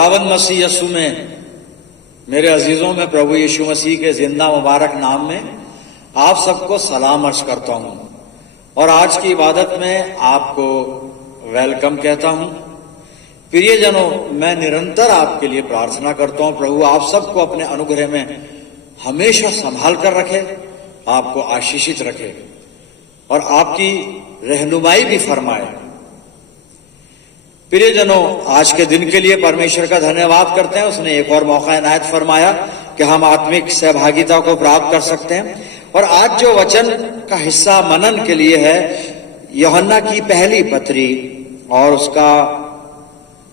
खुदावंद मसीह यीशु में, मेरे अजीजों में, प्रभु यीशु मसीह के जिंदा मुबारक नाम में आप सबको सलाम अर्ज करता हूं और आज की इबादत में आपको वेलकम कहता हूं। प्रियजनों, मैं निरंतर आपके लिए प्रार्थना करता हूं, प्रभु आप सबको अपने अनुग्रह में हमेशा संभाल कर रखे, आपको आशीषित रखे और आपकी रहनुमाई भी फरमाए। प्रियजनों, आज के दिन के लिए परमेश्वर का धन्यवाद करते हैं। उसने एक और मौका इनायत फरमाया कि हम आत्मिक सहभागिता को प्राप्त कर सकते हैं। और आज जो वचन का हिस्सा मनन के लिए है, यूहन्ना की पहली पत्री और उसका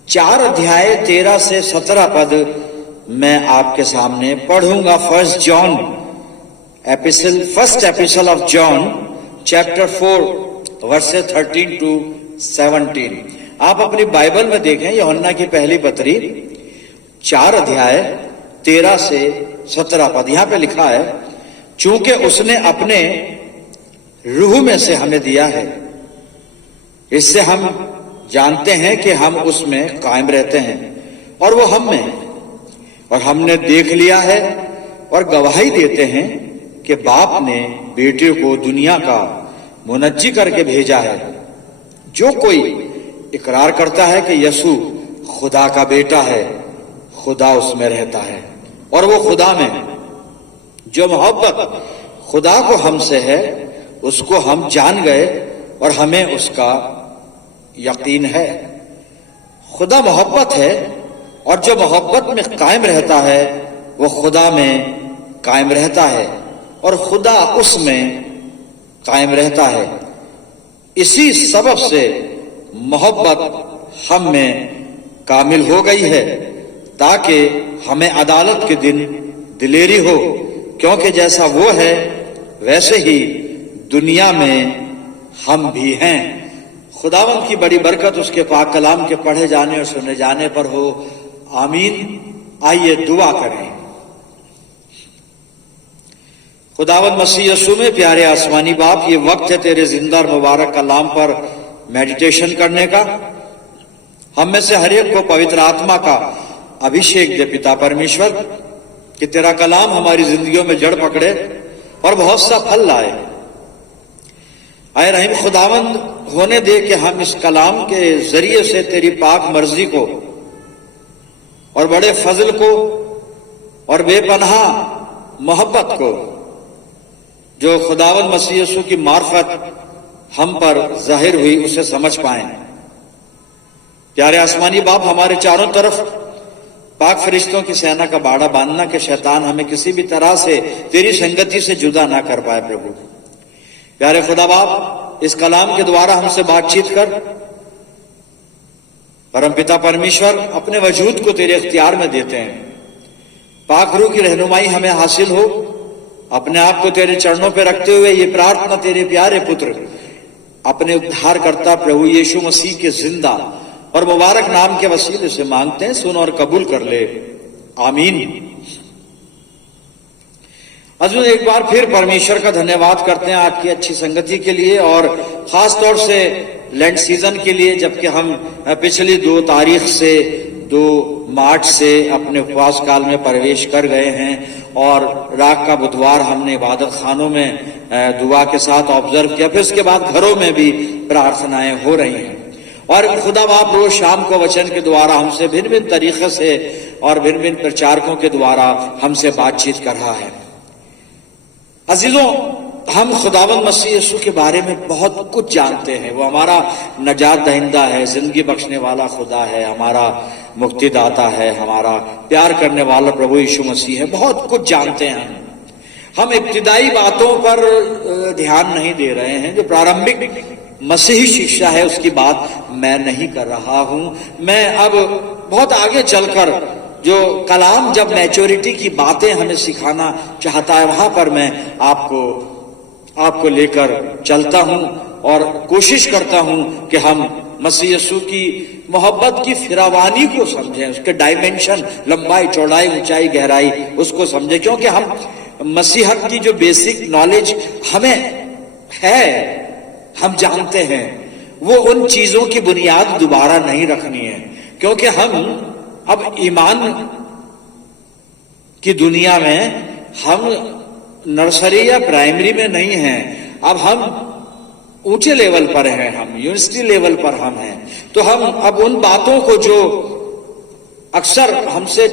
4 अध्याय 13 से 17 पद मैं आपके सामने पढ़ूंगा। First epistle of John chapter 4 versus 13 to 17। आप अपनी बाइबल में देखें, यूहन्ना की पहली पत्री 4 अध्याय 13 से 17 पद। यहां पे लिखा है, चूंकि उसने अपने रूह में से हमें दिया है, इससे हम जानते हैं कि हम उसमें कायम रहते हैं और वो हम में, और हमने देख लिया है और गवाही देते हैं कि बाप ने बेटे को दुनिया का मुनज्जी करके भेजा है। जो कोई इकरार करता है कि यीशु खुदा का बेटा है, खुदा उसमें रहता है और वो खुदा में। जो मोहब्बत खुदा को हमसे है, उसको हम जान गए और हमें उसका यकीन है। खुदा मोहब्बत है और जो मोहब्बत में कायम रहता है वो खुदा में कायम रहता है और खुदा उसमें कायम रहता है। इसी सबब से मोहब्बत हम में कामिल हो गई है, ताकि हमें अदालत के दिन दिलेरी हो, क्योंकि जैसा वो है वैसे ही दुनिया में हम भी हैं। खुदावंद की बड़ी बरकत उसके पाक कलाम के पढ़े जाने और सुने जाने पर हो, आमीन। आइए दुआ करें। खुदावंद मसीह यीशु में प्यारे आसमानी बाप, ये वक्त है तेरे जिंदा और मुबारक कलाम पर मेडिटेशन करने का। हम में से हर एक को पवित्र आत्मा का अभिषेक दे पिता परमेश्वर, कि तेरा कलाम हमारी जिंदगियों में जड़ पकड़े और बहुत सा फल लाए। आए रहीम खुदावंद, होने दे कि हम इस कलाम के जरिए से तेरी पाक मर्जी को और बड़े फजल को और बेपनाह मोहब्बत को, जो खुदावंद मसीह यीशु की मार्फत हम पर जाहिर हुई, उसे समझ पाएं। प्यारे आसमानी बाप, हमारे चारों तरफ पाक फरिश्तों की सेना का बाड़ा बांधना कि शैतान हमें किसी भी तरह से तेरी संगति से जुदा ना कर पाए। प्रभु प्यारे खुदा बाप, इस कलाम के द्वारा हमसे बातचीत कर। परमपिता परमेश्वर, अपने वजूद को तेरे इख्तियार में देते हैं। पाक रूह की रहनुमाई हमें हासिल हो। अपने आप को तेरे चरणों पर रखते हुए ये प्रार्थना तेरे प्यारे पुत्र अपने उद्धारकर्ता प्रभु यीशु मसीह के जिंदा और मुबारक नाम के वसीले से मांगते हैं। सुन और कबूल कर ले, आमीन। अजून एक बार फिर परमेश्वर का धन्यवाद करते हैं आपकी अच्छी संगति के लिए और खास तौर से लेंट सीजन के लिए, जबकि हम पिछली 2 तारीख से 2 मार्च से अपने उपवास काल में प्रवेश कर गए हैं और रात का बुधवार हमने इबादत खानों में दुआ के साथ ऑब्जर्व किया। फिर उसके बाद घरों में भी प्रार्थनाएं हो रही हैं और खुदा बाप रोज शाम को वचन के द्वारा हमसे भिन्न भिन्न तरीके से और भिन्न भिन्न प्रचारकों के द्वारा हमसे बातचीत कर रहा है। अजीजों, हम खुदावंद मसीह यीशु के बारे में बहुत कुछ जानते हैं। वो हमारा नजात दहिंदा है, जिंदगी बख्शने वाला खुदा है, हमारा मुक्तिदाता है, हमारा प्यार करने वाला प्रभु यीशु मसीह है। बहुत कुछ जानते हैं। हम इब्तिदाई बातों पर ध्यान नहीं दे रहे हैं। जो प्रारंभिक मसीही शिक्षा है उसकी बात मैं नहीं कर रहा हूं। मैं अब बहुत आगे चलकर जो कलाम जब मैच्योरिटी की बातें हमें सिखाना चाहता है, वहां पर मैं आपको लेकर चलता हूं और कोशिश करता हूं कि हम मसीह यीशु की मोहब्बत की फिरावानी को समझें, उसके डायमेंशन, लंबाई, चौड़ाई, ऊंचाई, गहराई, उसको समझें। क्योंकि हम मसीहत की जो बेसिक नॉलेज हमें है, हम जानते हैं, वो उन चीजों की बुनियाद दोबारा नहीं रखनी है। क्योंकि हम अब ईमान की दुनिया में हम नर्सरी या प्राइमरी में नहीं हैं, अब हम ऊंचे लेवल पर हैं, हम यूनिवर्सिटी लेवल पर हम हैं। तो हम अब उन बातों को जो अक्सर हमसे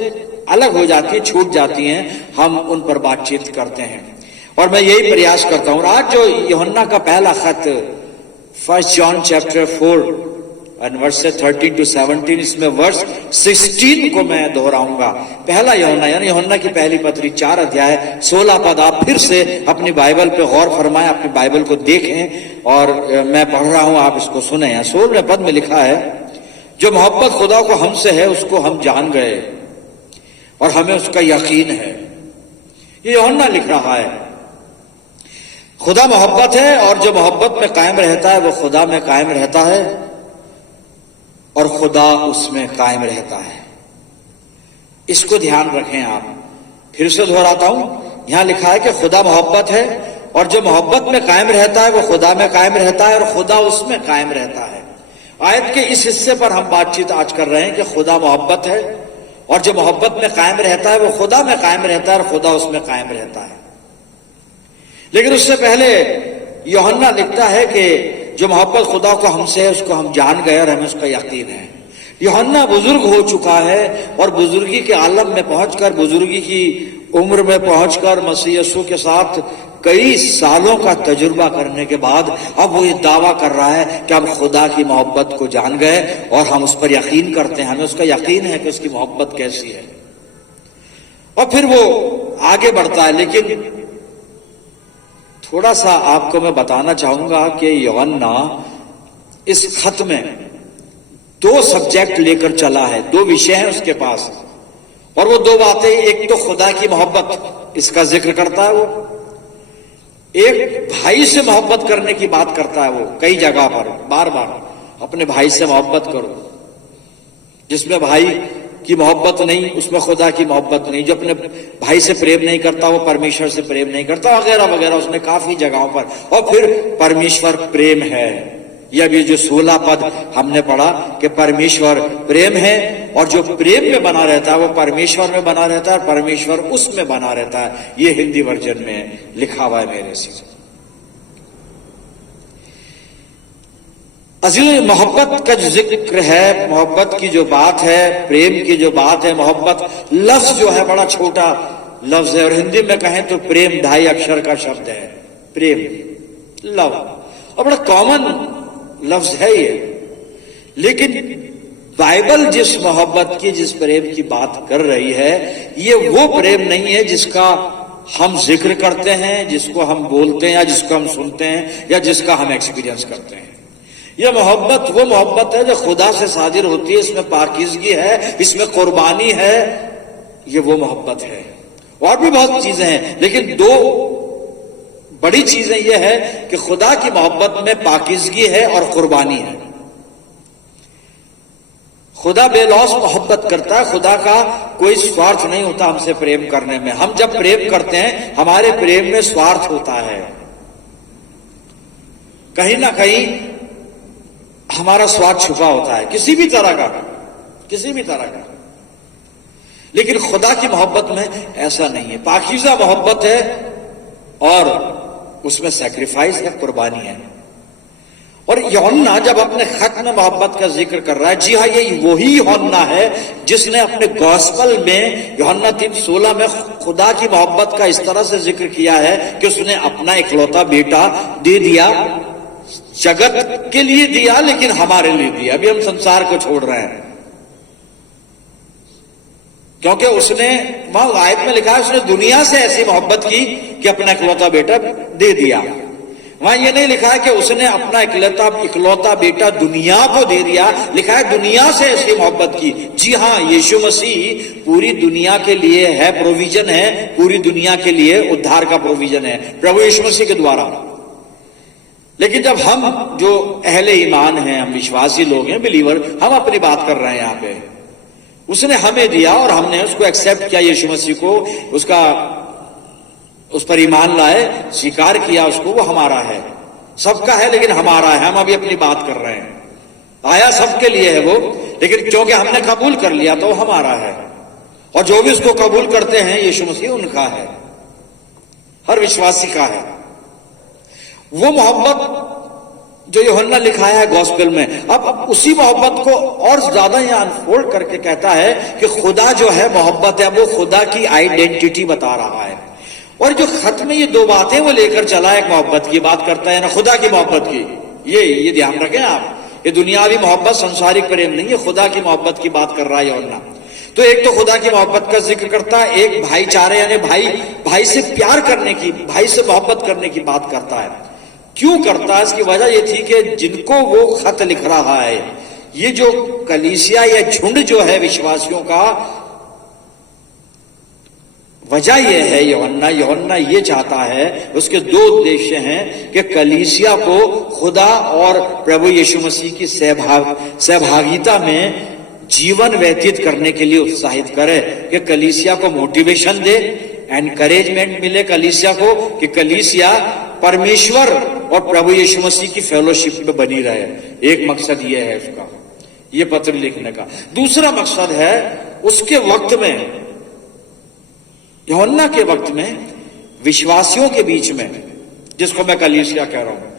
अलग हो जाती है, छूट जाती हैं, हम उन पर बातचीत करते हैं और मैं यही प्रयास करता हूं। आज जो यूहन्ना का पहला खत 1 जॉन चैप्टर 4 और वर्स 13 to 17, इसमें वर्स 16 को मैं दोहराऊंगा। पहला यूहन्ना यानी यूहन्ना की पहली पत्री 4 अध्याय 16 पद आप फिर से अपनी बाइबल पे गौर फरमाएं, अपनी बाइबल को देखें और मैं पढ़ रहा हूं, आप इसको सुने। 16वें पद में लिखा है, जो मोहब्बत खुदा को हमसे है उसको हम जान गए और हमें उसका यकीन है। ये यूहन्ना लिख रहा है, खुदा मोहब्बत है और जो मोहब्बत में कायम रहता है वो खुदा में कायम रहता है और खुदा उसमें कायम रहता है। इसको ध्यान रखें आप। फिर से दोहराता हूं, यहां लिखा है कि खुदा मोहब्बत है और जो मोहब्बत में कायम रहता है वो खुदा में कायम रहता है और खुदा उसमें कायम रहता है। आयत के इस हिस्से पर हम बातचीत आज कर रहे हैं कि खुदा मोहब्बत है और जो मोहब्बत में कायम रहता है वो खुदा में कायम रहता है और खुदा उसमें कायम रहता है। लेकिन उससे पहले यूहन्ना लिखता है कि जो मोहब्बत खुदा को हमसे है उसको हम जान गए और हमें उसका यकीन है। यूहन्ना बुजुर्ग हो चुका है और बुजुर्गी के आलम में पहुंचकर, बुजुर्गी की उम्र में पहुंचकर मसीह यीशु के साथ कई सालों का तजुर्बा करने के बाद अब वो ये दावा कर रहा है कि हम खुदा की मोहब्बत को जान गए और हम उस पर यकीन करते हैं, हमें उसका यकीन है कि उसकी मोहब्बत कैसी है। और फिर वो आगे बढ़ता है। लेकिन थोड़ा सा आपको मैं बताना चाहूंगा कि यूहन्ना इस खत में 2 सब्जेक्ट लेकर चला है, 2 विषय हैं उसके पास और वो 2 बातें, एक तो खुदा की मोहब्बत इसका जिक्र करता है, वो एक भाई से मोहब्बत करने की बात करता है। वो कई जगह पर बार बार अपने भाई से मोहब्बत करो, जिसमें भाई की मोहब्बत नहीं उसमें खुदा की मोहब्बत नहीं, जो अपने भाई से प्रेम नहीं करता वो परमेश्वर से प्रेम नहीं करता, वगैरह वगैरह उसने काफी जगहों पर। और फिर परमेश्वर प्रेम है, यह भी जो 16 पद हमने पढ़ा कि परमेश्वर प्रेम है और जो प्रेम में बना रहता है वो परमेश्वर में बना रहता है और परमेश्वर उसमें बना रहता है। ये हिंदी वर्जन में लिखा हुआ है मेरे से। अजीज, मोहब्बत का जो जिक्र है, मोहब्बत की जो बात है, प्रेम की जो बात है, मोहब्बत लफ्ज जो है बड़ा छोटा लफ्ज है और हिंदी में कहें तो प्रेम 2.5 अक्षर का शब्द है, प्रेम, लव, और बड़ा कॉमन लफ्ज है ये। लेकिन बाइबल जिस मोहब्बत की, जिस प्रेम की बात कर रही है, ये वो प्रेम नहीं है जिसका हम जिक्र करते हैं, जिसको हम बोलते हैं या जिसको हम सुनते हैं या जिसका हम एक्सपीरियंस करते हैं। यह मोहब्बत वो मोहब्बत है जो खुदा से साजिर होती है, इसमें पाकीज़गी है, इसमें कुर्बानी है, ये वो मोहब्बत है। और भी बहुत चीजें हैं लेकिन 2 बड़ी चीजें यह है कि खुदा की मोहब्बत में पाकीज़गी है और कुर्बानी है। खुदा बेलौस मोहब्बत करता है, खुदा का कोई स्वार्थ नहीं होता हमसे प्रेम करने में। हम जब प्रेम करते हैं हमारे प्रेम में स्वार्थ होता है, कहीं ना कहीं हमारा स्वार्थ छुपा होता है, किसी भी तरह का, किसी भी तरह का। लेकिन खुदा की मोहब्बत में ऐसा नहीं है, पाकीज़ा मोहब्बत है और उसमें सैक्रिफाइस है, कुर्बानी है। और यूहन्ना जब अपने खत में मोहब्बत का जिक्र कर रहा है, जी हाँ, ये वही यूहन्ना है जिसने अपने गॉस्पेल में यूहन्ना 3:16 में खुदा की मोहब्बत का इस तरह से जिक्र किया है कि उसने अपना इकलौता बेटा दे दिया, जगत के लिए दिया लेकिन हमारे लिए दिया। अभी हम संसार को छोड़ रहे हैं क्योंकि उसने, वहां आयत में लिखा है, उसने दुनिया से ऐसी मोहब्बत की कि अपना इकलौता बेटा दे दिया। वहां यह नहीं लिखा है कि उसने अपना इकलौता बेटा दुनिया को दे दिया, लिखा है दुनिया से ऐसी मोहब्बत की। जी हां, यीशु मसीह पूरी दुनिया के लिए है, प्रोविजन है, पूरी दुनिया के लिए उद्धार का प्रोविजन है प्रभु यीशु मसीह के द्वारा। लेकिन जब हम जो अहले ईमान हैं, हम विश्वासी लोग हैं, बिलीवर, हम अपनी बात कर रहे हैं यहां पे, उसने हमें दिया और हमने उसको एक्सेप्ट किया, यीशु मसीह को, उसका उस पर ईमान लाए, स्वीकार किया उसको, वो हमारा है, सबका है लेकिन हमारा है। हम अभी अपनी बात कर रहे हैं, आया सबके लिए है वो, लेकिन क्योंकि हमने कबूल कर लिया तो हमारा है, और जो भी उसको कबूल करते हैं यीशु मसीह उनका है, हर विश्वासी का है। वो मोहब्बत जो यूहन्ना लिखाया है गॉस्पेल में, अब उसी मोहब्बत को और ज्यादा यहां अनफोल्ड करके कहता है कि खुदा जो है मोहब्बत है, वो खुदा की आइडेंटिटी बता रहा है। और जो खत में ये दो बातें वो लेकर चला, एक मोहब्बत की बात करता है ना खुदा की मोहब्बत की, ये ध्यान रखें आप, ये दुनियावी मोहब्बत संसारिक प्रेम नहीं है, खुदा की मोहब्बत की बात कर रहा है यूहन्ना। तो एक तो खुदा की मोहब्बत का जिक्र करता है, एक भाईचारे यानी भाई से प्यार करने की, भाई से मोहब्बत करने की बात करता है। क्यों करता है? इसकी वजह यह थी कि जिनको वो खत लिख रहा है, ये जो कलीसिया या झुंड जो है विश्वासियों का, वजह यह है यूहन्ना ये चाहता है, उसके दो उद्देश्य हैं कि कलीसिया को खुदा और प्रभु यीशु मसीह की सहभागिता में जीवन व्यतीत करने के लिए उत्साहित करे, कि कलीसिया को मोटिवेशन दे, एनकरेजमेंट मिले कलीसिया को, कि कलीसिया परमेश्वर और प्रभु यीशु मसीह की फेलोशिप में बनी रहे। एक मकसद यह है उसका, ये पत्र लिखने का। दूसरा मकसद है उसके वक्त में, यूहन्ना के वक्त में विश्वासियों के बीच में, जिसको मैं कलीसिया कह रहा हूं,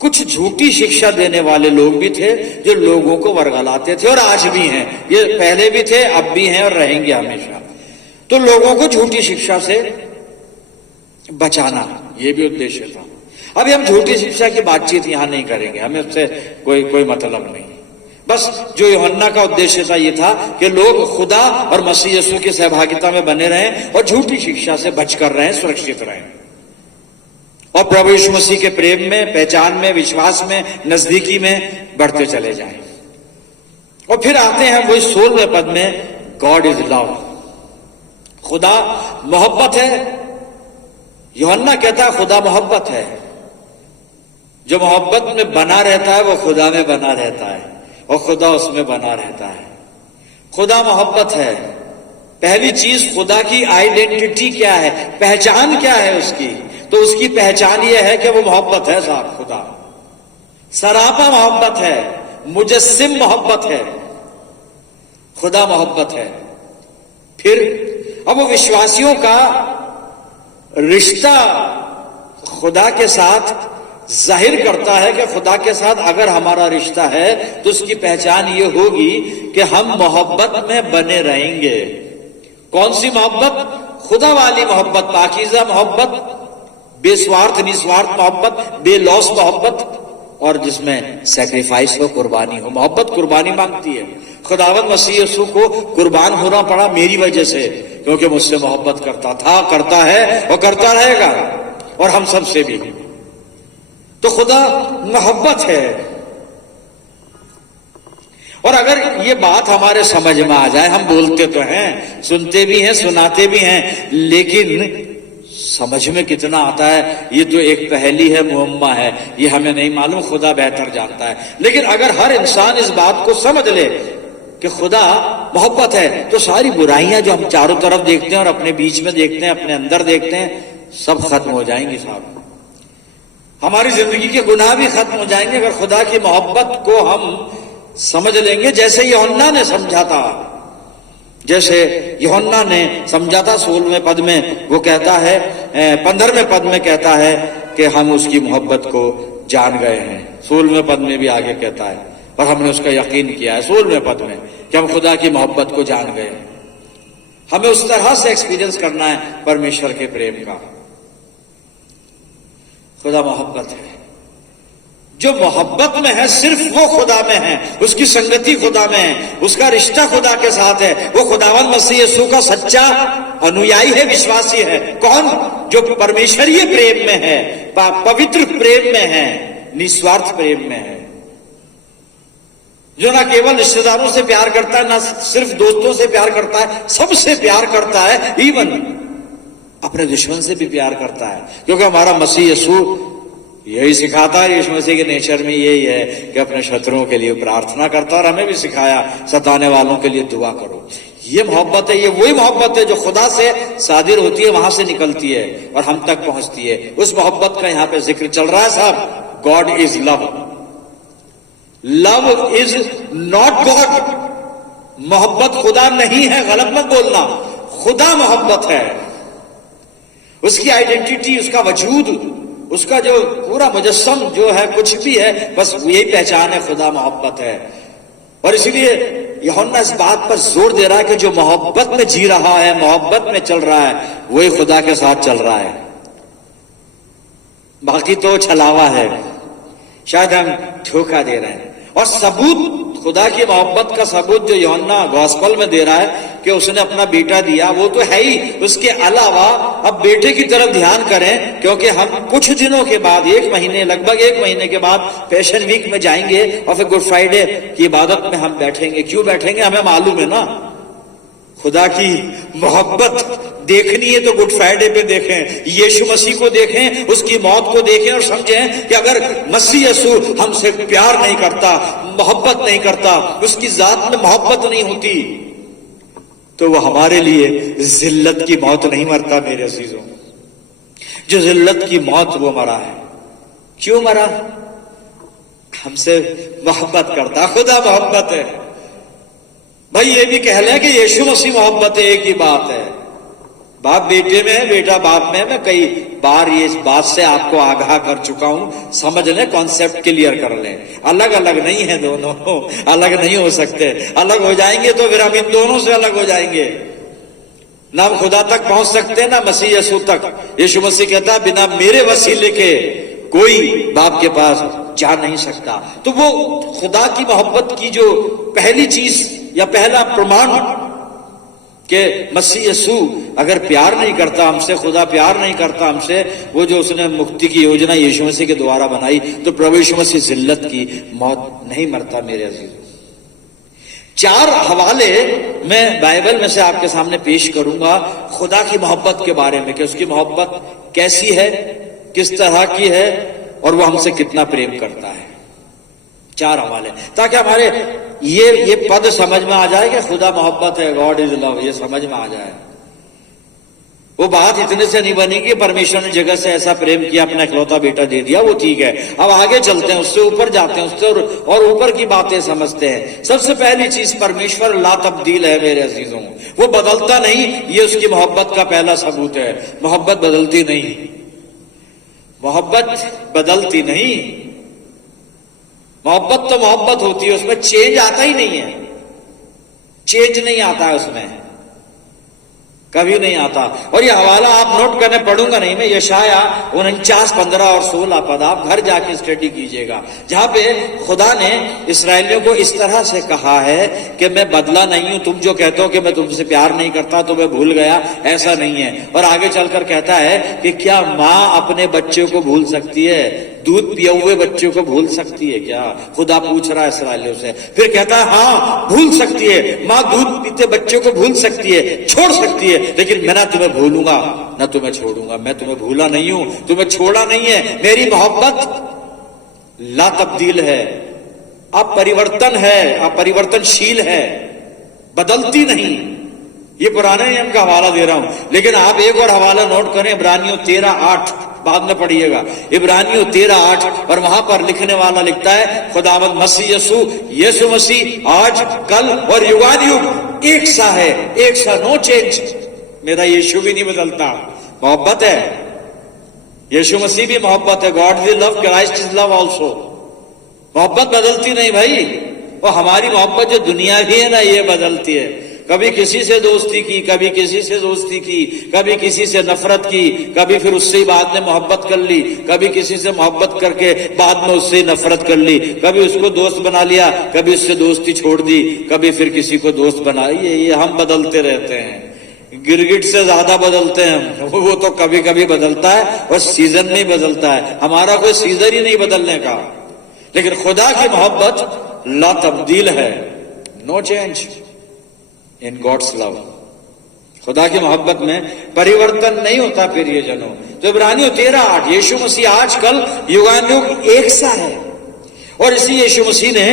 कुछ झूठी शिक्षा देने वाले लोग भी थे जो लोगों को वर्गलाते थे, और आज भी हैं, ये पहले भी थे, अब भी हैं और रहेंगे हमेशा। तो लोगों को झूठी शिक्षा से बचाना, ये भी उद्देश्य था। अभी हम झूठी शिक्षा की बातचीत यहां नहीं करेंगे, हमें उससे कोई मतलब नहीं। बस जो यूहन्ना का उद्देश्य था ये था कि लोग खुदा और मसीह यीशु की सहभागिता में बने रहें और झूठी शिक्षा से बचकर रहें, सुरक्षित रहें, और प्रभु यीशु मसीह के प्रेम में, पहचान में, विश्वास में, नजदीकी में बढ़ते चले जाएं। और फिर आते हैं वही 16वें पद में, गॉड इज लव, खुदा मोहब्बत है। यूहन्ना कहता है खुदा मोहब्बत है, जो मोहब्बत में बना रहता है वो खुदा में बना रहता है और खुदा उसमें बना रहता है। खुदा मोहब्बत है। पहली चीज, खुदा की आइडेंटिटी क्या है, पहचान क्या है उसकी? तो उसकी पहचान ये है कि वो मोहब्बत है साहब, खुदा सरापा मोहब्बत है, मुजस्सिम मोहब्बत है, खुदा मोहब्बत है। फिर अब वो विश्वासियों का रिश्ता खुदा के साथ जाहिर करता है कि खुदा के साथ अगर हमारा रिश्ता है तो उसकी पहचान ये होगी कि हम मोहब्बत में बने रहेंगे। कौन सी मोहब्बत? खुदा वाली मोहब्बत, पाकीज़ा मोहब्बत, बेस्वार्थ निस्वार्थ मोहब्बत, बेलौस मोहब्बत, और जिसमें सैक्रिफाइस हो, कुर्बानी हो। मोहब्बत कुर्बानी मांगती है। खुदावंद मसीह यीशु को कुर्बान होना पड़ा मेरी वजह से, क्योंकि मुझसे मोहब्बत करता था, करता है और करता रहेगा, और हम सब से भी। तो खुदा मोहब्बत है। और अगर ये बात हमारे समझ में आ जाए, हम बोलते तो हैं, सुनते भी हैं, सुनाते भी हैं, लेकिन समझ में कितना आता है ये तो एक पहेली है, मुअम्मा है, ये हमें नहीं मालूम, खुदा बेहतर जानता है। लेकिन अगर हर इंसान इस बात को समझ ले कि खुदा मोहब्बत है, तो सारी बुराइयां जो हम चारों तरफ देखते हैं और अपने बीच में देखते हैं, अपने अंदर देखते हैं, सब खत्म हो जाएंगी साहब। हमारी जिंदगी के गुनाह भी खत्म हो जाएंगे अगर खुदा की मोहब्बत को हम समझ लेंगे, जैसे यूहन्ना ने समझा था, जैसे यूहन्ना ने समझा था। 16वें पद में वो कहता है, 15वें पद में कहता है कि हम उसकी मोहब्बत को जान गए हैं। 16वें पद में भी आगे कहता है, और हमने उसका यकीन किया है 16वें पद में कि हम खुदा की मोहब्बत को जान गए। हमें उस तरह से एक्सपीरियंस करना है परमेश्वर के प्रेम का। खुदा मोहब्बत है। जो मोहब्बत में है सिर्फ वो खुदा में है, उसकी संगति खुदा में है, उसका रिश्ता खुदा के साथ है, वो खुदावंद मसीह यीशु का सच्चा अनुयायी है, विश्वासी है। कौन? जो परमेश्वरीय प्रेम में है, पवित्र प्रेम में है, निस्वार्थ प्रेम में है, जो ना केवल रिश्तेदारों से प्यार करता है, ना सिर्फ दोस्तों से प्यार करता है, सबसे प्यार करता है, इवन अपने दुश्मन से भी प्यार करता है। क्योंकि हमारा मसीह यीशु यही सिखाता है, यीशु मसीह के नेचर में यही है कि अपने शत्रुओं के लिए प्रार्थना करता, और हमें भी सिखाया सताने वालों के लिए दुआ करो। ये मोहब्बत है, ये वही मोहब्बत है जो खुदा से सादिर होती है, वहां से निकलती है और हम तक पहुंचती है। उस मोहब्बत का यहां पे जिक्र चल रहा है साहब। God is love. Love is not God. मोहब्बत खुदा नहीं है, गलत मत बोलना। खुदा मोहब्बत है, उसकी आइडेंटिटी, उसका वजूद, उसका जो पूरा मुजस्सम जो है, कुछ भी है, बस यही पहचान है, खुदा मोहब्बत है। और इसलिए यूहन्ना इस बात पर जोर दे रहा है कि जो मोहब्बत में जी रहा है, मोहब्बत में चल रहा है, वही खुदा के साथ चल रहा है। बाकी तो छलावा है, शायद हम धोखा दे रहे हैं। और सबूत, खुदा की मोहब्बत का सबूत जो यूहन्ना गॉस्पेल में दे रहा है कि उसने अपना बेटा दिया, वो तो है ही। उसके अलावा अब बेटे की तरफ ध्यान करें, क्योंकि हम कुछ दिनों के बाद, लगभग एक महीने के बाद पैशन वीक में जाएंगे और फिर गुड फ्राइडे की इबादत में हम बैठेंगे। क्यों बैठेंगे? हमें मालूम है ना, खुदा की मोहब्बत देखनी है तो गुड फ्राइडे पे देखें, यीशु मसीह को देखें, उसकी मौत को देखें और समझें कि अगर मसीह यीशु हमसे प्यार नहीं करता, मोहब्बत नहीं करता, उसकी जात में मोहब्बत नहीं होती, तो वो हमारे लिए जिल्लत की मौत नहीं मरता। मेरे अजीजों, जो जिल्लत की मौत वो मरा है। क्यों मरा? हमसे मोहब्बत करता। खुदा मोहब्बत है भाई। ये भी कह लें कि यीशु मसीह मोहब्बत है, एक ही बात है। बाप बेटे में है, बेटा बाप में है। मैं कई बार ये इस बात से आपको आगाह कर चुका हूं, समझ लें, कॉन्सेप्ट क्लियर कर लें। अलग अलग नहीं है दोनों, अलग नहीं हो सकते। अलग हो जाएंगे तो फिर हम इन दोनों से अलग हो जाएंगे। ना हम खुदा तक पहुंच सकते, ना मसीह यीशु तक। यीशु मसीह कहता है बिना मेरे वसीले के कोई बाप के पास जा नहीं सकता। तो वो खुदा की मोहब्बत की जो पहली चीज या पहला प्रमाण कि मसीह यीशु अगर प्यार नहीं करता हमसे, खुदा प्यार नहीं करता हमसे, वो जो उसने मुक्ति की योजना यीशु मसीह के द्वारा बनाई, तो प्रभु यीशु मसीह जिल्लत की मौत नहीं मरता। मेरे अजीज, 4 हवाले मैं बाइबल में से आपके सामने पेश करूंगा खुदा की मोहब्बत के बारे में, कि उसकी मोहब्बत कैसी है, किस तरह की है, और वो हमसे कितना प्रेम करता है। 4 हवाले, ताकि हमारे ये पद समझ में आ जाए कि खुदा मोहब्बत है, गॉड इज लव, ये समझ में आ जाए। वो बात इतने से नहीं बनी कि परमेश्वर ने जगत से ऐसा प्रेम किया, अपना इकलौता बेटा दे दिया, वो ठीक है। अब आगे चलते हैं, उससे ऊपर जाते हैं, उससे और ऊपर की बातें समझते हैं। सबसे पहली चीज, परमेश्वर ला तब्दील है। मेरे अजीजों, वो बदलता नहीं, ये उसकी मोहब्बत का पहला सबूत है। मोहब्बत बदलती नहीं, मोहब्बत बदलती नहीं। मोहब्बत तो मोहब्बत होती है, उसमें चेंज आता ही नहीं है, चेंज नहीं आता है उसमें, कभी नहीं आता। और ये हवाला आप नोट करने, पढ़ूंगा नहीं मैं, यशाया 49, 15 और 16 पद आप घर जाके स्टडी कीजिएगा, जहां पे खुदा ने इस्राएलियों को इस तरह से कहा है कि मैं बदला नहीं हूं। तुम जो कहते हो कि मैं तुमसे प्यार नहीं करता तो मैं भूल गया, ऐसा नहीं है। और आगे चलकर कहता है कि क्या मां अपने बच्चों को भूल सकती है? दूध पिए हुए बच्चों को भूल सकती है क्या? खुदा पूछ रहा है इस्राएलियों से। फिर कहता है हाँ भूल सकती है, मां दूध पीते बच्चों को भूल सकती है, छोड़ सकती है, लेकिन मैं ना तुम्हें भूलूंगा ना तुम्हें छोड़ूंगा। मैं तुम्हें भूला नहीं हूं, तुम्हें छोड़ा नहीं है। मेरी मोहब्बत ला तब्दील है, अपरिवर्तन है, अपरिवर्तनशील है, बदलती नहीं। ये पुराने नियम का हवाला दे रहा हूं, लेकिन आप एक और हवाला नोट करें, इब्रानियों 13:8, बाद में पढ़िएगा, इब्रानियों 13:8, और वहां पर लिखने वाला लिखता है खुदावंद मसीह यीशु मसीह आज, कल और युगानुयुग एक सा है, एक सा, नो चेंज। मेरा यीशु भी नहीं बदलता, मोहब्बत है। यीशु मसीह भी मोहब्बत है, God is love, Christ is love also. मोहब्बत बदलती नहीं भाई। और हमारी मोहब्बत जो दुनिया भी है ना, ये बदलती है। कभी किसी से दोस्ती की, कभी किसी से दोस्ती की, कभी किसी से नफरत की, कभी फिर उससे बाद में मोहब्बत कर ली, कभी किसी से मोहब्बत करके बाद में उससे नफरत कर ली, कभी उसको दोस्त बना लिया, कभी उससे दोस्ती छोड़ दी, कभी फिर किसी को दोस्त बना। ये हम बदलते रहते हैं, गिरगिट से ज्यादा बदलते हैं। वो तो कभी कभी बदलता है और सीजन में बदलता है, हमारा कोई सीजन ही नहीं बदलने का। लेकिन खुदा की मोहब्बत ला तब्दील है, no change in God's love. खुदा की मोहब्बत में परिवर्तन नहीं होता। फिर ये जनो, तो इब्रानियों 13:8, यीशु मसीह आज, कल, युगानुयुग एक सा है। और इसी यीशु मसीह ने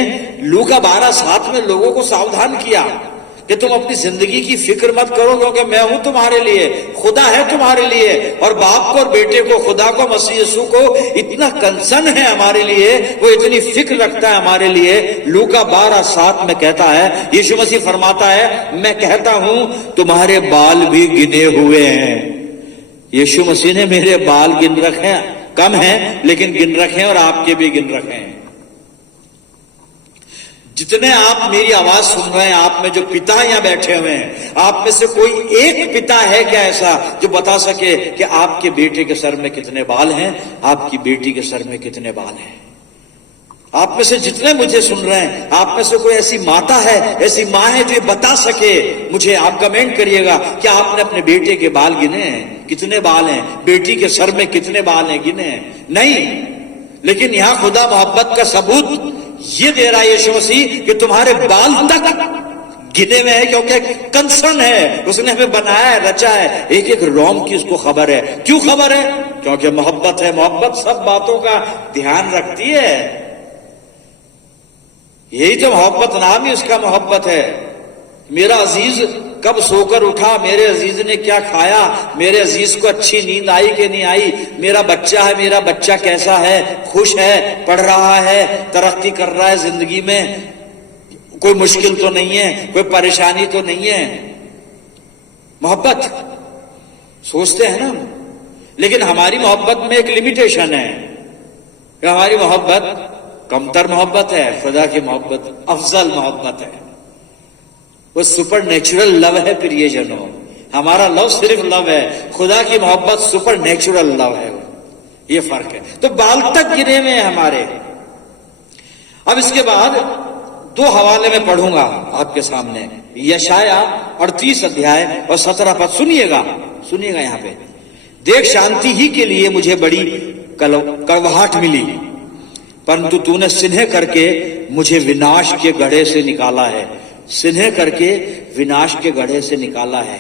लूका 12:7 में लोगों को सावधान किया कि तुम अपनी जिंदगी की फिक्र मत करो, क्योंकि मैं हूं तुम्हारे लिए, खुदा है तुम्हारे लिए। और बाप को और बेटे को, खुदा को, मसीह यीशु को इतना कंसर्न है हमारे लिए, वो इतनी फिक्र रखता है हमारे लिए। लूका 12:7 में कहता है, यीशु मसीह फरमाता है, मैं कहता हूं तुम्हारे बाल भी गिने हुए हैं। यीशु मसीह ने मेरे बाल गिन रखे हैं, कम हैं लेकिन गिन रखे हैं, और आपके भी गिन रखे हैं। जितने आप मेरी आवाज सुन रहे हैं, आप में जो पिता यहां बैठे हुए हैं, आप में से कोई एक पिता है क्या ऐसा जो बता सके कि आपके बेटे के सर में कितने बाल हैं, आपकी बेटी के सर में कितने बाल हैं? आप में से जितने मुझे सुन रहे हैं, आप में से कोई ऐसी माता है, ऐसी माँ है जो ये बता सके मुझे? आप कमेंट करिएगा, क्या आपने अपने बेटे के बाल गिने हैं? कितने बाल हैं? बेटी के सर में कितने बाल हैं? गिने हैं? नहीं। लेकिन यहां खुदा मोहब्बत का सबूत ये दे रहा है यीशु मसीह कि तुम्हारे बाल तक गिने हुए हैं, क्योंकि कंसर्न है, उसने हमें बनाया है, रचा है, एक एक रोम की उसको खबर है। क्यों खबर है? क्योंकि मोहब्बत है। मोहब्बत सब बातों का ध्यान रखती है। यही तो मोहब्बत, नाम ही उसका मोहब्बत है। मेरा अजीज कब सोकर उठा, मेरे अजीज ने क्या खाया, मेरे अजीज को अच्छी नींद आई कि नहीं आई, मेरा बच्चा है, मेरा बच्चा कैसा है, खुश है, पढ़ रहा है, तरक्की कर रहा है जिंदगी में, कोई मुश्किल तो नहीं है, कोई परेशानी तो नहीं है। मोहब्बत सोचते हैं ना, लेकिन हमारी मोहब्बत में एक लिमिटेशन है कि हमारी मोहब्बत कमतर मोहब्बत है, खुदा की मोहब्बत अफजल मोहब्बत है, वो सुपर नेचुरल लव है। प्रियजनों, हमारा लव सिर्फ लव है, खुदा की मोहब्बत सुपर नेचुरल लव है, ये फर्क है। तो बाल तक गिरे हुए हैं हमारे। अब इसके बाद 2 हवाले में पढ़ूंगा आपके सामने, यशाया 38 अध्याय और 17 पद। सुनिएगा यहां पे, देख शांति ही के लिए मुझे बड़ी कड़वाहट मिली, परंतु तूने सिन्ह करके मुझे विनाश के गड्ढे से निकाला है। सिन्ह करके विनाश के गड्ढे से निकाला है।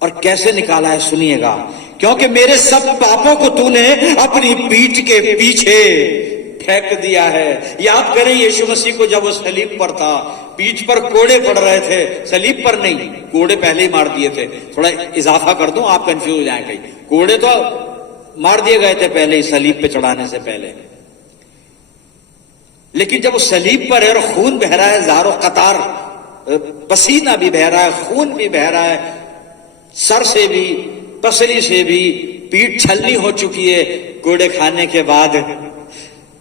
और कैसे निकाला है सुनिएगा, क्योंकि मेरे सब पापों को तूने अपनी पीठ के पीछे फेंक दिया है। याद करें यीशु मसीह को, जब वो सलीब पर था, पीठ पर कोड़े पड़ रहे थे, सलीब पर नहीं, कोड़े पहले ही मार दिए थे। थोड़ा इजाफा कर दूं, आप कंफ्यूज हो जाएं कहीं, कोड़े तो मार दिए गए थे पहले ही, सलीब पे चढ़ाने से पहले। लेकिन जब वो सलीब पर है और खून बह रहा है, ज़ारो कतार, पसीना भी बह रहा है, खून भी बह रहा है, सर से भी, पसली से भी, पीठ छलनी हो चुकी है कोड़े खाने के बाद।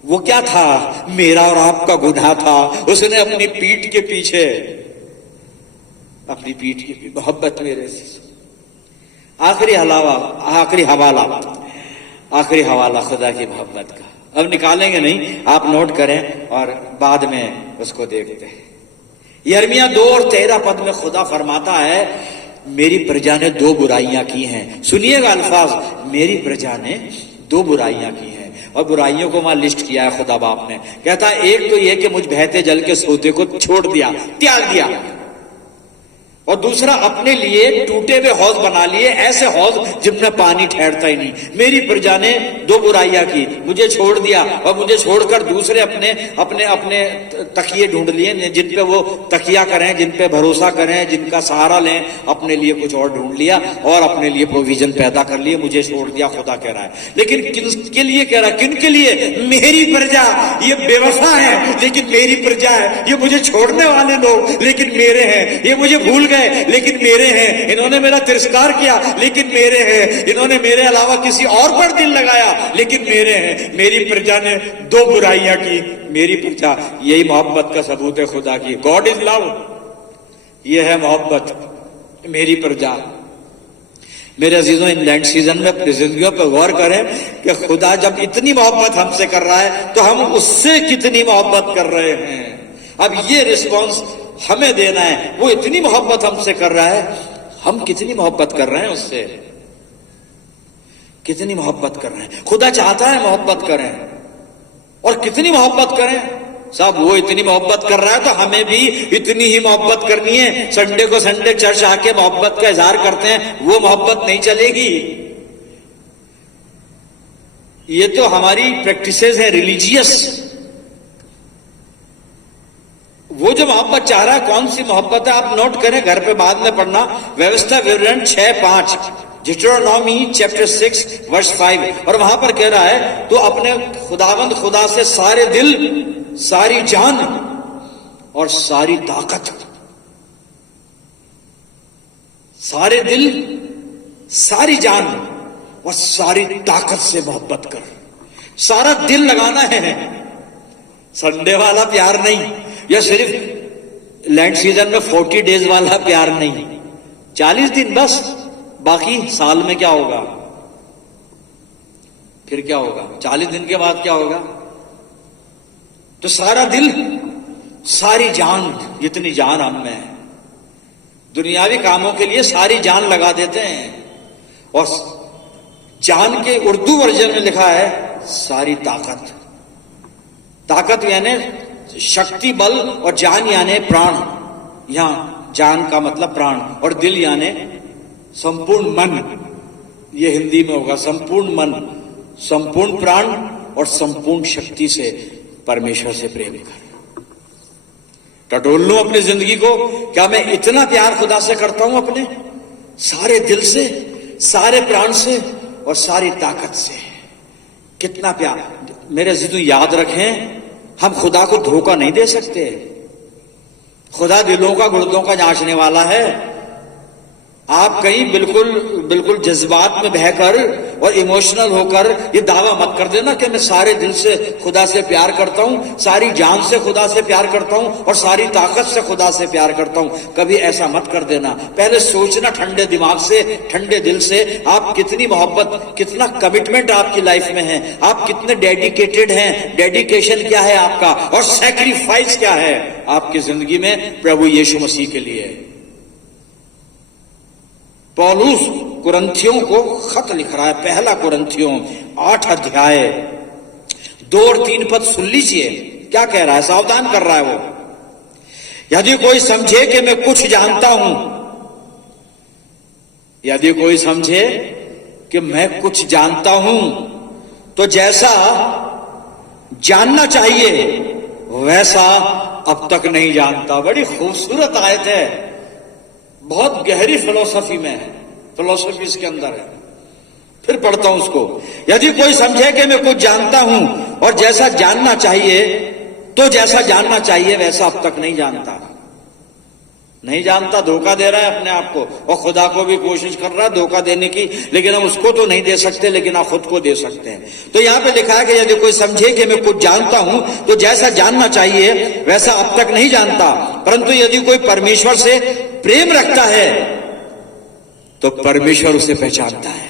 वो क्या था? मेरा और आपका गुनाह था। उसने अपनी पीठ के पीछे, अपनी पीठ की मोहब्बत मेरे से। आखिरी हवाला खुदा की मोहब्बत का। अब निकालेंगे नहीं, आप नोट करें और बाद में उसको देखते हैं। यिर्मयाह 2 और 13 पद में खुदा फरमाता है, मेरी प्रजा ने 2 बुराइयां की हैं। सुनिएगा अल्फाज, मेरी प्रजा ने 2 बुराइयां की हैं। और बुराइयों को वहां लिस्ट किया है खुदा बाप ने। कहता है, एक तो यह कि मुझ बहते जल के सोते को छोड़ दिया, त्याग दिया, और दूसरा अपने लिए टूटे हुए हौज बना लिए, ऐसे हौज जिनमें पानी ठहरता ही नहीं। मेरी प्रजा ने 2 बुराइयां की, मुझे छोड़ दिया और मुझे छोड़कर दूसरे अपने अपने अपने तकिए ढूंढ लिए, जिन पे वो तकिया करें, जिन पे भरोसा करें, जिनका सहारा लें। अपने लिए कुछ और ढूंढ लिया और अपने लिए प्रोविजन पैदा कर लिए, मुझे छोड़ दिया, खुदा कह रहा है। लेकिन किसके लिए कह रहा है? किन के लिए? मेरी प्रजा, ये बेवफा है लेकिन मेरी प्रजा है, ये मुझे छोड़ने वाले लोग लेकिन मेरे हैं, ये मुझे भूल गए लेकिन मेरे हैं, इन्होंने मेरा तिरस्कार किया लेकिन मेरे हैं, इन्होंने मेरे अलावा किसी और पर दिल लगाया लेकिन मेरे हैं। मेरी प्रजा ने 2 बुराइयां की, मेरी प्रजा। यही मोहब्बत का सबूत है खुदा की। गॉड इज लव, यह है मोहब्बत, मेरी प्रजा। मेरे अजीजों, इन लैंड सीजन में अपनी जिंदगियों पर गौर करें कि खुदा जब इतनी मोहब्बत हमसे कर रहा है तो हम उससे कितनी मोहब्बत कर रहे हैं। अब ये रिस्पॉन्स हमें देना है। वो इतनी मोहब्बत हमसे कर रहा है, हम कितनी मोहब्बत कर रहे हैं उससे, कितनी मोहब्बत कर रहे हैं। खुदा चाहता है मोहब्बत करें, और कितनी मोहब्बत करें। साहब, वो इतनी मोहब्बत कर रहा है तो हमें भी इतनी ही मोहब्बत करनी है। संडे को संडे चर्च आके मोहब्बत का इजहार करते हैं, वो मोहब्बत नहीं चलेगी। ये तो हमारी प्रैक्टिसेस है रिलीजियस, वो जो मोहब्बत चाह रहा है कौन सी मोहब्बत है, आप नोट करें, घर पे बाद में पढ़ना। व्यवस्था विवरण 6:5, डिट्रोनॉमी चैप्टर 6 वर्स 5, और वहां पर कह रहा है तो अपने खुदावंद खुदा से सारे दिल, सारी जान और सारी ताकत, सारे दिल, सारी जान और सारी ताकत से मोहब्बत कर। सारा दिल लगाना है, संडे वाला प्यार नहीं, या सिर्फ लैंड सीजन में 40 डेज वाला प्यार नहीं, 40 दिन बस, बाकी साल में क्या होगा, फिर क्या होगा, 40 दिन के बाद क्या होगा। तो सारा दिल, सारी जान, जितनी जान हम में है, दुनियावी कामों के लिए सारी जान लगा देते हैं, और जान के उर्दू वर्जन में लिखा है सारी ताकत। ताकत यानी शक्ति, बल, और जान यानी प्राण। यहां जान का मतलब प्राण, और दिल यानी संपूर्ण मन, ये हिंदी में होगा संपूर्ण मन, संपूर्ण प्राण और संपूर्ण शक्ति से परमेश्वर से प्रेम कर। टटोल लूं अपनी जिंदगी को, क्या मैं इतना प्यार खुदा से करता हूं, अपने सारे दिल से, सारे प्राण से और सारी ताकत से। कितना प्यार। मेरे जिद याद रखें, हम खुदा को धोखा नहीं दे सकते। खुदा दिलों का, गुर्दों का जांचने वाला है। आप कहीं बिल्कुल जज्बात में बहकर और इमोशनल होकर ये दावा मत कर देना कि मैं सारे दिल से खुदा से प्यार करता हूं, सारी जान से खुदा से प्यार करता हूं और सारी ताकत से खुदा से प्यार करता हूं। कभी ऐसा मत कर देना। पहले सोचना ठंडे दिमाग से, ठंडे दिल से, आप कितनी मोहब्बत, कितना कमिटमेंट आपकी लाइफ में है, आप कितने डेडिकेटेड हैं, डेडिकेशन क्या है आपका, और सैक्रिफाइस क्या है आपकी जिंदगी में प्रभु यीशु मसीह के लिए। पौलुस कुरंथियों को खत लिख रहा है, पहला कुरंथियों 8 अध्याय 2 और 3 पद सुन लीजिए, क्या कह रहा है, सावधान कर रहा है वो। यदि कोई समझे कि मैं कुछ जानता हूं, यदि कोई समझे कि मैं कुछ जानता हूं, तो जैसा जानना चाहिए वैसा अब तक नहीं जानता। बड़ी खूबसूरत आयत है, बहुत गहरी फिलोसफी में है, फिलोसफी इसके अंदर है। फिर पढ़ता हूं उसको। यदि कोई समझे कि मैं कुछ जानता हूं और जैसा जानना चाहिए, तो जैसा जानना चाहिए वैसा अब तक नहीं जानता। नहीं जानता, धोखा दे रहा है अपने आप को, और खुदा को भी कोशिश कर रहा है धोखा देने की, लेकिन हम उसको तो नहीं दे सकते, लेकिन आप खुद को दे सकते हैं। तो यहां पे लिखा है कि यदि कोई समझे कि मैं कुछ जानता हूं, तो जैसा जानना चाहिए वैसा अब तक नहीं जानता। परंतु यदि कोई परमेश्वर से प्रेम रखता है तो परमेश्वर उसे पहचानता है।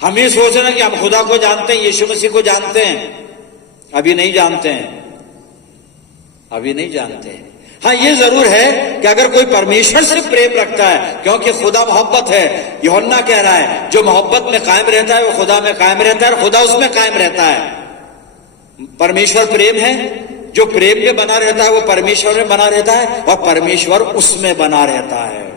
हम ये सोच रहे हैं कि हम खुदा को जानते हैं, यीशु मसीह को जानते हैं, अभी नहीं जानते हैं, अभी नहीं जानते हैं। हाँ, ये जरूर है कि अगर कोई परमेश्वर से प्रेम रखता है, क्योंकि खुदा मोहब्बत है, यूहन्ना कह रहा है जो मोहब्बत में कायम रहता है वो खुदा में कायम रहता है और खुदा उसमें कायम रहता है। परमेश्वर प्रेम है, जो प्रेम में बना रहता है वो परमेश्वर में बना रहता है और परमेश्वर उसमें बना रहता है।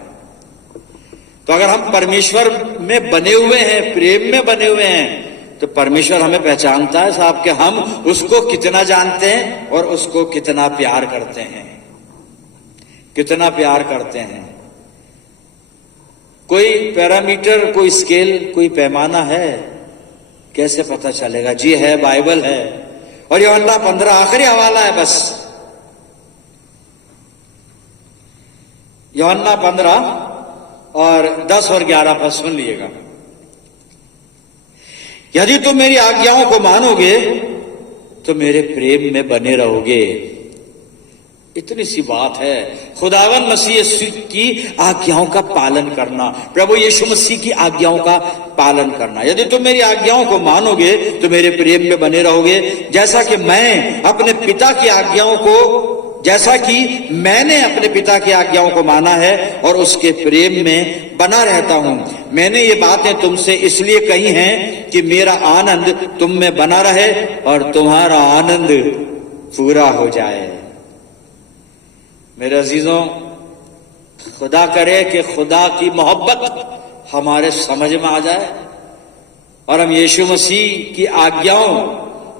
तो अगर हम परमेश्वर में बने हुए हैं, प्रेम में बने हुए हैं, तो परमेश्वर हमें पहचानता है साहब कि हम उसको कितना जानते हैं और उसको कितना प्यार करते हैं, कितना प्यार करते हैं। कोई पैरामीटर, कोई स्केल, कोई पैमाना है, कैसे पता चलेगा? जी है, बाइबल है, और यूहन्ना 15 आखिरी हवाला है बस। यूहन्ना 15 और 10 और 11 पद सुन लीजिएगा। यदि तुम मेरी आज्ञाओं को मानोगे तो मेरे प्रेम में बने रहोगे। इतनी सी बात है, खुदावन मसीह की आज्ञाओं का पालन करना, प्रभु यीशु मसीह की आज्ञाओं का पालन करना। यदि तुम मेरी आज्ञाओं को मानोगे तो मेरे प्रेम में बने रहोगे, जैसा कि मैं अपने पिता की आज्ञाओं को, जैसा कि मैंने अपने पिता की आज्ञाओं को माना है और उसके प्रेम में बना रहता हूं। मैंने ये बातें तुमसे इसलिए कही हैं कि मेरा आनंद तुम में बना रहे और तुम्हारा आनंद पूरा हो जाए। मेरे अजीजों, खुदा करे कि खुदा की मोहब्बत हमारे समझ में आ जाए और हम यीशु मसीह की आज्ञाओं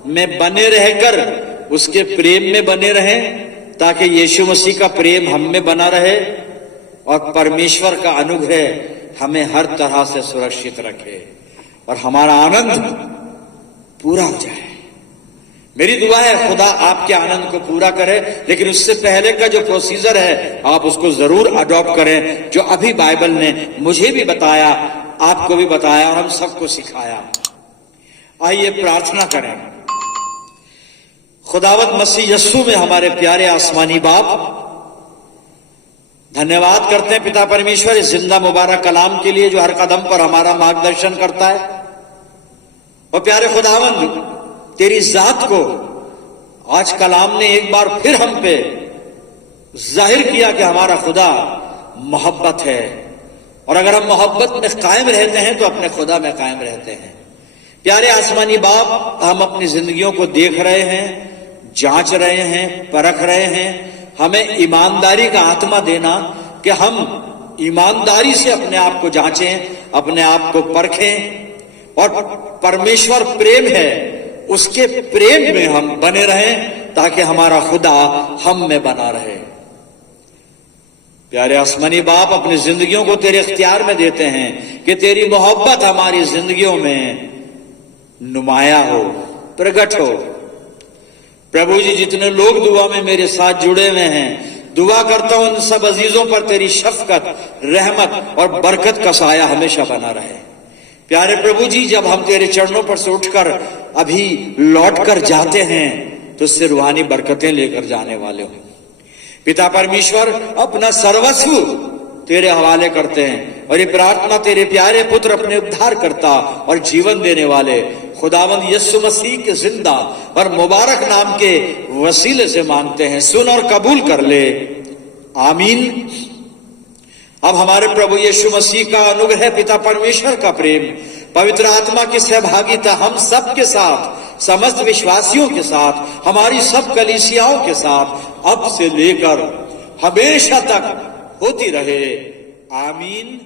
में बने रहकर उसके प्रेम में बने रहें, ताकि यीशु मसीह का प्रेम हम में बना रहे और परमेश्वर का अनुग्रह हमें हर तरह से सुरक्षित रखे और हमारा आनंद पूरा हो जाए। मेरी दुआ है खुदा आपके आनंद को पूरा करे, लेकिन उससे पहले का जो प्रोसीजर है आप उसको जरूर अडॉप्ट करें, जो अभी बाइबल ने मुझे भी बताया, आपको भी बताया और हम सबको सिखाया। आइए प्रार्थना करें। खुदावत मसीह यस्सु में हमारे प्यारे आसमानी बाप, धन्यवाद करते हैं पिता परमेश्वर इस जिंदा मुबारक कलाम के लिए जो हर कदम पर हमारा मार्गदर्शन करता है। और प्यारे खुदावंद, तेरी जात को आज कलाम ने एक बार फिर हम पे जाहिर किया कि हमारा खुदा मोहब्बत है, और अगर हम मोहब्बत में कायम रहते हैं तो अपने खुदा में कायम रहते हैं। प्यारे आसमानी बाप, हम अपनी जिंदगियों को देख रहे हैं, जांच रहे हैं, परख रहे हैं। हमें ईमानदारी का आत्मा देना कि हम ईमानदारी से अपने आप को जांचें, अपने आप को परखें, और परमेश्वर प्रेम है, उसके प्रेम में हम बने रहें ताकि हमारा खुदा हम में बना रहे। प्यारे आसमानी बाप, अपनी जिंदगियों को तेरे इख्तियार में देते हैं कि तेरी मोहब्बत हमारी जिंदगियों में नुमाया हो, प्रकट हो। प्रभु जी, जितने लोग दुआ में मेरे साथ जुड़े हुए हैं, दुआ करता हूं उन सब अजीजों पर तेरी शफकत, रहमत और बरकत का साया हमेशा बना रहे। प्यारे प्रभु जी, जब हम तेरे चरणों पर से उठकर अभी लौट कर जाते हैं तो उससे रूहानी बरकतें लेकर जाने वाले हो। पिता परमेश्वर, अपना सर्वस्व तेरे हवाले करते हैं और ये प्रार्थना तेरे प्यारे पुत्र, अपने उद्धार करता और जीवन देने वाले खुदावंद यीशु मसीह के जिंदा और मुबारक नाम के वसीले से मांगते हैं। सुन और कबूल कर ले, आमीन। अब हमारे प्रभु यीशु मसीह का अनुग्रह, पिता परमेश्वर का प्रेम, पवित्र आत्मा की सहभागिता हम सब के साथ, समस्त विश्वासियों के साथ, हमारी सब कलीसियाओं के साथ अब से लेकर हमेशा तक होती रहे। आमीन।